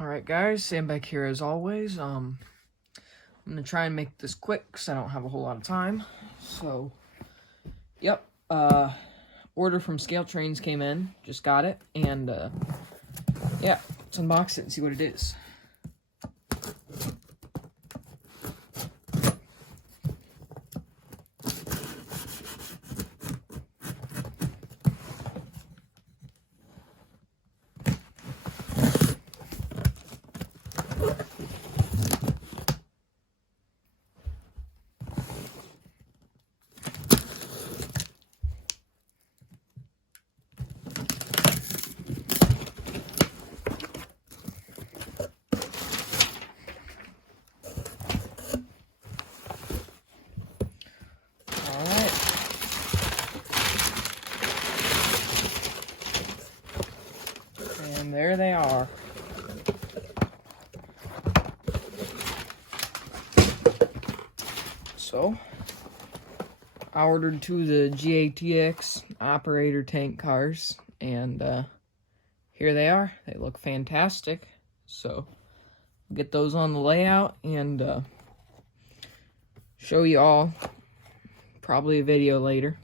Alright guys, Sam back here as always. I'm gonna try and make this quick because I don't have a whole lot of time. So, yep, order from ScaleTrains came in, just got it, and yeah, let's unbox it and see what it is. And there they are. So, I ordered two of the GATX operator tank cars, and here they are. They look fantastic. So, get those on the layout and show you all probably a video later.